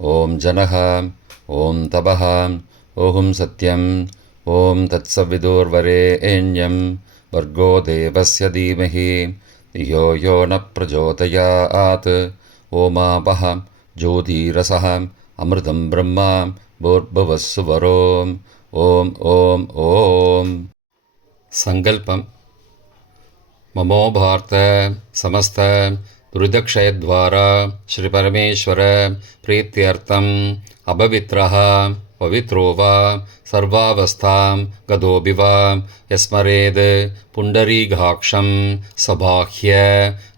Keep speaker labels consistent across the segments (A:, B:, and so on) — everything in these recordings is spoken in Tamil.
A: ॐ जनः ॐ तपः ॐ सत्यम् ॐ तत्सविदुर्वरे एण्यं भर्गोदेवस्य धीमहि यो यो न प्रचोदयात्। ओमापः ज्योतिरसः ज्योतिरसहा अमृतं ब्रह्मां भोर्भुवत्सुवरोम् ॐ ॐ ॐ। सङ्कल्पं भार्ता समस्त दुरिदक्षयद्वारा श्रीपरमेश्वर प्रीत्यर्थम् अपवित्रः पवित्रो वा सर्वावस्थां गतोऽपि वा यस्मरेद् पुण्डरीकाक्षं सबाह्य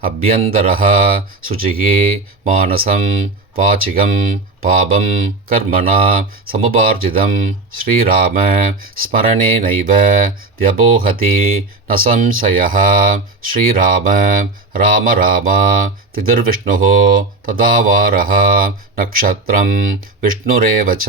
A: अभ्यन्तरः शुचिः मानसं वाचिकं पापं कर्मणा समुपार्जितं श्रीराम स्मरणेनैव व्यपोहति न संशयः। श्रीराम राम राम तिथिर्विष्णुः तदा वारः नक्षत्रं विष्णुरेव च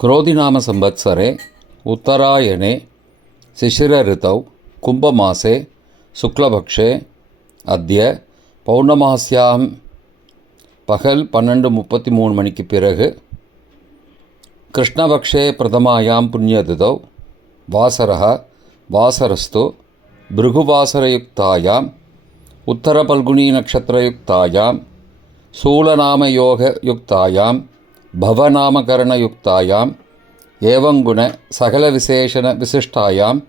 B: क्रोधिनामसंवत्सरे उत्तरायणे शिशिरऋतौ कुम्भमासे शुक्लपक्षे अद्य पौर्णमास्यां பகல் பன்னெண்டு முப்பத்தி மூணு மணிக்கு பிறகு கிருஷ்ணபக்ஷே பிரதமாயாம் புண்ணியதிதௌ வாசரः வாசரஸ்து भृगुवासरयुक्तायाम् उत्तरपल्गुणीनक्षत्रयुक्तायां शूलनामयोगयुक्तायां भवनामकरणयुक्तायाम् एवं गुणसकलविशेषणविशिष्टायाम्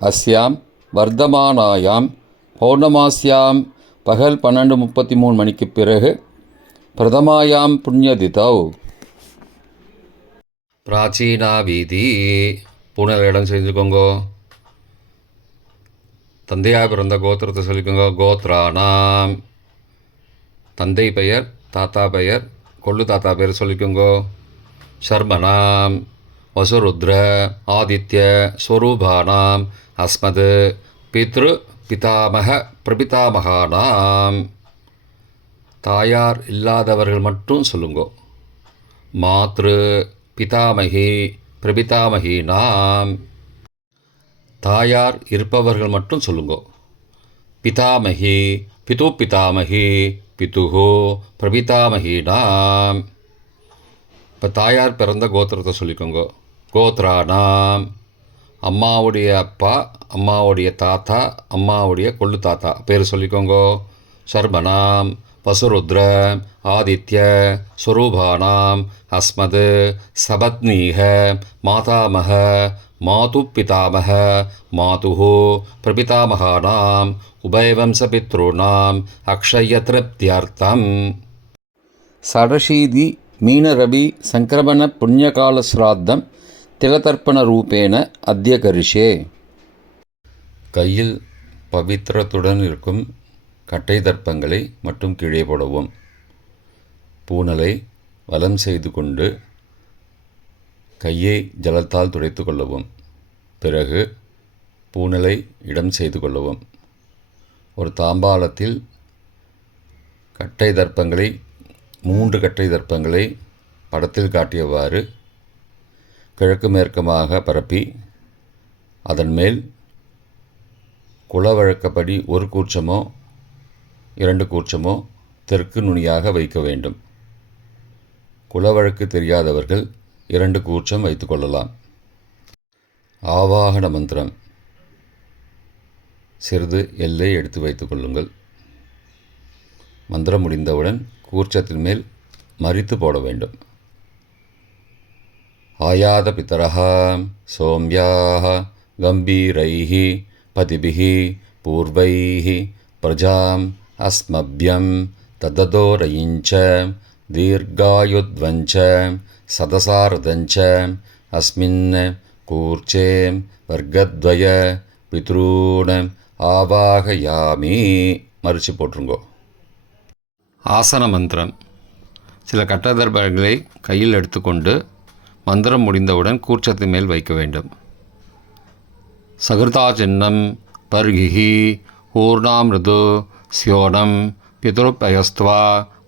B: अस्यां वर्धमानायां पौर्णमास्यां பகல் பன்னெண்டு முப்பத்தி மூணு மணிக்கு பிறகு பிரதமாயாம் புண்ணியதிதௌ
A: பிராச்சீனா வீதி பூனல் இடம் செஞ்சுக்கோங்கோ தந்தையாக பிறந்த கோத்திரத்தை சொல்லிக்கோங்க கோத்ரானாம் தந்தை பெயர் தாத்தா பெயர் கொள்ளு தாத்தா பேர் சொல்லிக்கோங்கோ. ஷர்மனாம் வசுருத்ர ஆதித்ய ஸ்வரூபானாம் அஸ்மது பித்ரு பிதாமக பிரபிதாமகானாம். தாயார் இல்லாதவர்கள் மட்டும் சொல்லுங்கோ. மாத்ரு பிதாமகி பிரபிதாமகி நாம் தாயார் இருப்பவர்கள் மட்டும் சொல்லுங்கோ. பிதாமகி பிது பிதாமகி பிதுகோ பிரபிதாமகிடாம் இப்போ தாயார் பிறந்த கோத்திரத்தை சொல்லிக்கோங்க. கோத்ரானாம் அம்மாவுடைய அப்பா அம்மாவுடைய தாத்தா அம்மாவுடைய கொள்ளு தாத்தா பேர் சொல்லிக்கோங்கோ. சர்மனாம் வசுருத்ர ஆதித்ய ஸ்வரூபானாம் அஸ்மது சபத்னீக மாதாமக மாது பிதாமக மாதுः பிரபிதாமகானாம் உபயவம்சபித்ருணாம்
B: அக்ஷய திருப்தியார்த்தம் சடசீதி மீனரபி சங்கிரமண புண்ணியகால சிராத்தம் திலதர்ப்பணரூபேண அத்தியகரிஷே
A: கையில் பவித்திரத்துடன் இருக்கும் கட்டை தர்ப்பங்களை மட்டும் கீழே போடவும். பூனலை வலம் செய்து கொண்டு கையை ஜலத்தால் துடைத்து கொள்ளவும். பிறகு பூனலை இடம் செய்து கொள்ளவும். ஒரு தாம்பாளத்தில் கட்டை தர்ப்பங்களை மூன்று கட்டை தர்ப்பங்களை படத்தில் காட்டியவாறு கிழக்கு மேற்கமாக பரப்பி அதன் மேல் குலவழக்கப்படி ஒரு கூச்சமோ இரண்டு கூச்சமோ தெற்கு நுனியாக வைக்க வேண்டும். குலவழக்கு தெரியாதவர்கள் இரண்டு கூச்சம் வைத்துக்கொள்ளலாம் ஆவாகன மந்திரம். சிறிது எல்லை எடுத்து வைத்து கொள்ளுங்கள். மந்திரம் முடிந்தவுடன் கூர்ச்சத்தின் மேல் மறித்து போட வேண்டும். ஆயாத பித்தரः சோம்யாः கம்பீரைः பதிபிः பூர்வைः பிரஜாம் அஸ்மபியம் தததோரயிஞ்ச தீர்காயுத்வஞ்ச சதசாரதஞ்ச அஸ்மின் கூர்ச்சே வர்க்கத்வய பித்ரூண ஆவாகயாமி. மறிச்சு போட்டுருங்கோ ஆசன மந்திரம். சில கட்டதர்பங்களை கையில் எடுத்துக்கொண்டு மந்திரம் முடிந்தவுடன் கூர்ச்சத்து மேல் வைக்க வேண்டும். சகிருதா சின்னம் பர்கிஹி ஊர்ணாமிருது ஸ்யோனம் பிதுருப்பயஸ்துவா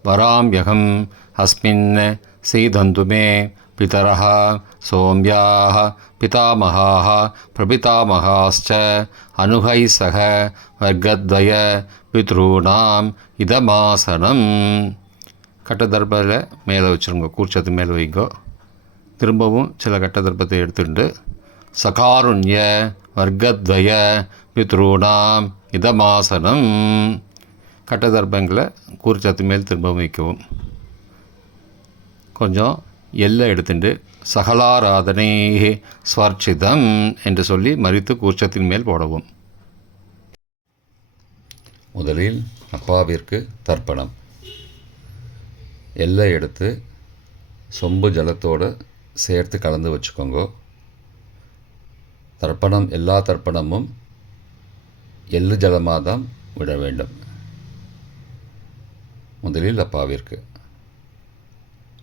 A: வராம்யகம் அஸ்மின் சீதந்துமே पितरः சோம்பியா पितामहाः प्रपितामहाश्च अनुहैः சக வர்க்கத்வய பித்ரூணாம் இதமாசனம் கட்டதர்பத்தில் மேலே வச்சுருங்க கூர்ச்சத்து மேலே வைங்கோ. திரும்பவும் சில கட்டதர்பத்தை எடுத்துட்டு சகாருண்ய வர்க்கத்வய பித்ரூணாம் இதமாசனம். கட்டதர்பங்களை கூர்ச்சத்து மேல் திரும்பவும் வைக்கவும். கொஞ்சம் எல்லை எடுத்துட்டு சகலாராதனை ஸ்வர்ச்சிதம் என்று சொல்லி மறித்து கூச்சத்தின் மேல் போடவும். முதலில் அப்பாவிற்கு தர்ப்பணம். எல்லை எடுத்து சொம்பு ஜலத்தோடு சேர்த்து கலந்து வச்சுக்கோங்க. தர்ப்பணம் எல்லா தர்ப்பணமும் எள்ளு ஜலமாக தான் விட வேண்டும். முதலில் அப்பாவிற்கு.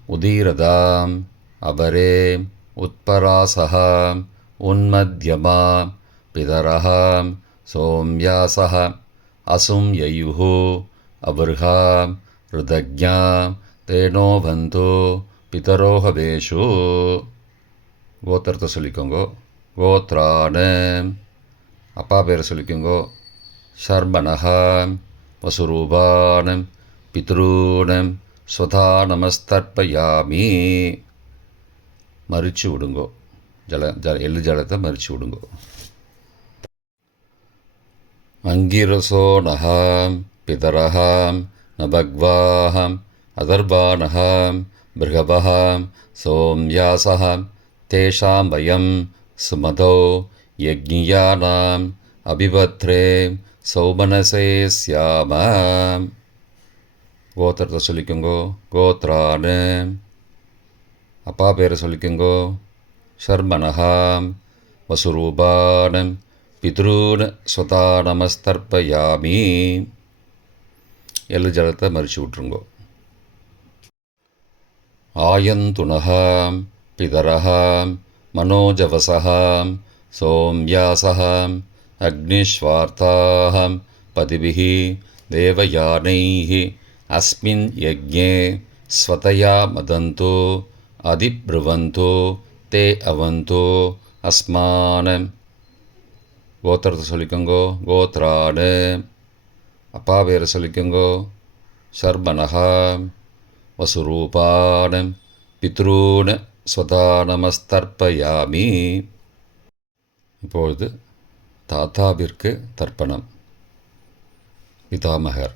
A: உதீரதாம். அபரே உத்பராசகாம் உன்மத்தியமா பிதரஹாம் சோம்யாசः அசும் யயுः அபர்ஹாம் ருதஜ்ஞாம் தேனோ பந்தோ கோத்திரத்தை சொல்லிக்கோங்கோ. கோத்ரானு. அப்பா பேரை சொல்லிக்கோங்கோ. ஷர்மணஹாம் வசுரூபானம் பித்ரூனம் ஸ்வதா நமஸ்தர்ப்பயாமி. மறிச்சு விடுங்கோ. ஜல ஜல எள்ளு ஜலத்தை மறிச்சு விடுங்கோ. அங்கிரசோ நகாம் பிதரஹாம் நபக்வாஹாம் அதர்வானஹாம் பிருகவஹாம் சோம்யாசஹாம் தேஷாம் வயம் சுமதோ யஜ்ஞியானாம் அபிபத்ரே சௌமனசே சியாமாம் கோத்திரத்தை சொல்லிக்கோங்கோ. கோத்ரானு அப்பா பேரை சொல்லிக்கோங்கோ. ஷர்மனஹாம் வசுரூபானம் பித்ரூன் ஸ்வதா நமஸ்தர்ப்பயாமி எள்ளு ஜலத்தை மறிச்சு விட்ருங்கோ ஆயந்துணகாம். பிதரஹாம் மனோஜவசகாம். சோம்யாசகாம். அக்னிஸ்வார்த்தாஹாம் பதிபிः தேவயானைஹி. अस्मिन् यज्ञे स्वतया मदन्तो அதிப்ருவந்தோ தே அவந்தோ அஸ்மான் கோத்திரத்தை சொல்லிக்கோங்கோ கோத்ராடு அப்பா பேரை சொல்லிக்கோங்கோ சர்பனகா வசுரூபான் பித்ரூன் ஸ்வதானமஸ்தர்ப்பயாமி இப்பொழுது தாத்தாவிற்கு தர்ப்பணம் பிதாமகர்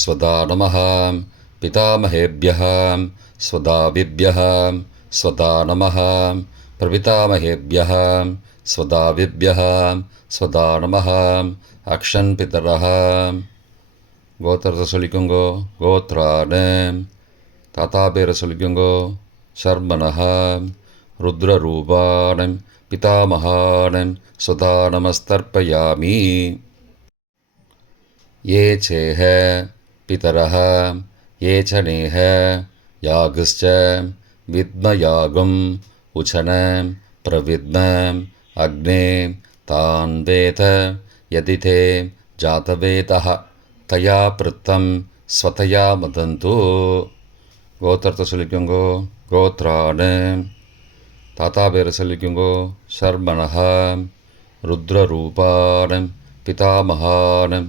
A: स्वदा नमः पितामहेभ्यः स्वदाविभ्यः स्वदा नमः प्रपितामहेभ्यः स्वदाविभ्यः स्वदा नमः अक्षन् पितरः கோத்திரத்தை சொல்லிக்கோங்கோ கோத்ரான தாத்தா பேரை சொல்லிக்கோங்கோ சர்மனஹா ருத்ரரூபானம் पितामहानं स्वधा नमस्तर्पयामि ये चेह पितरः ये च नेह यागश्च विद्मयागम् उचन प्रविद्म अग्ने तान् वेद यदि ते जातवेदः तया पृत्तं स्वतया मदन्तु கோத்திரத்தை சொல்லிக்கோங்கோ கோத்ரான தாத்தா பேரை சொல்லிக்கோங்கோ சர்மனஹா ருத்ரரூபானம் பிதாமகானம்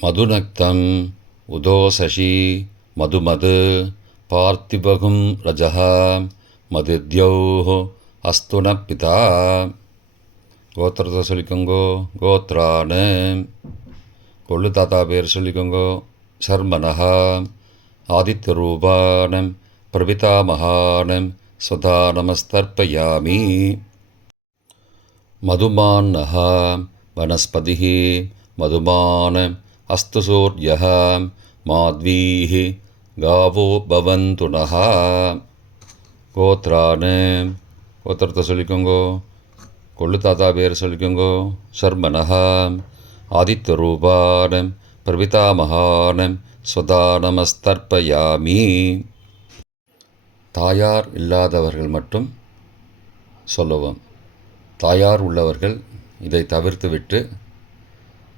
A: மதுநக்தம் உதோசசி மதுமது பார்த்திபகும் ரஜः மதுத்யோः அஸ்து ந பிதா. கோத்திரத்தை சொல்லிக்கோங்கோ கோத்ரான்னு கொள்ளு தாத்தா பேர் சொல்லிக்கோங்கோ சர்மனஹா. ஆதித்யரூபாணம் பிரபிதாமகானம் சதா நமஸ்தர்ப்பயாமி மதுமான்னஹா வனஸ்பதி மதுமானம் अस्तु सूर्यः माध्वीः गावो भवन्तु नः கோத்ரான் கோத்திரத்தை சொல்லிக்கோங்கோ கொள்ளு தாத்தா பேர் சொல்லிக்கோங்கோ சர்மனஹா ஆதித்ய ரூபானம் பிரபிதாமகானம் ஸ்வதா நமஸ்தர்ப்பயாமி தாயார் இல்லாதவர்கள் மட்டும் சொல்லவும் தாயார் உள்ளவர்கள் இதை தவிர்த்துவிட்டு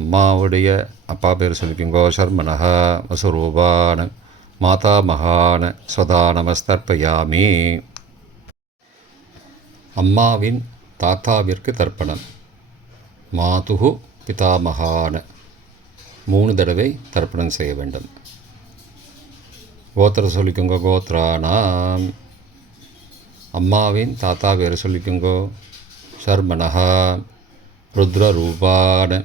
A: அம்மாவுடைய அப்பா பேர் சொல்லிக்கோங்கோ சர்மனக வசுரூபான மாதா மகான ஸ்வதா நமஸ்தர்ப்பயாமி. அம்மாவின் தாத்தாவிற்கு தர்ப்பணம். மாதுகு பிதாமகான. மூணு தடவை தர்ப்பணம் செய்ய வேண்டும். கோத்திர சொல்லிக்கோங்க கோத்ரானாம் அம்மாவின் தாத்தா பேர் சொல்லிக்கோங்கோ ஷர்மனஹ ருத்ரரூபான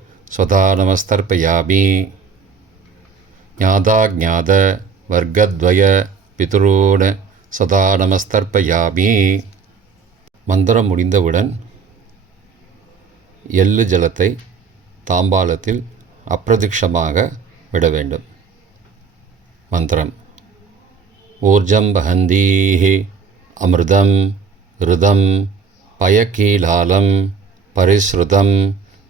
A: स्वधानमस्तर्पयामि நமஸ்தர்ப்பயாமி ஞாதா சதா நமஸ்தர்ப்பயாமி மந்திரம் முடிந்தவுடன் எள்ளு ஜலத்தை தாம்பாலத்தில் அப்பிரதிக்ஷமாக விட வேண்டும். மந்திரம். ஊர்ஜம் பகந்தீஹி அமிர்தம் ருதம் பயக்கீலாலம் பரிஸ்ருதம்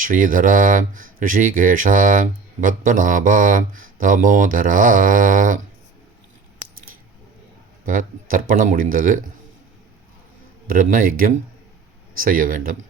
A: ஸ்ரீதரா ரிஷிகேஷா பத்மநாபா தாமோதரா. இப்போ தர்ப்பணம் முடிந்தது. பிரம்ம யஜ்யம் செய்ய வேண்டும்.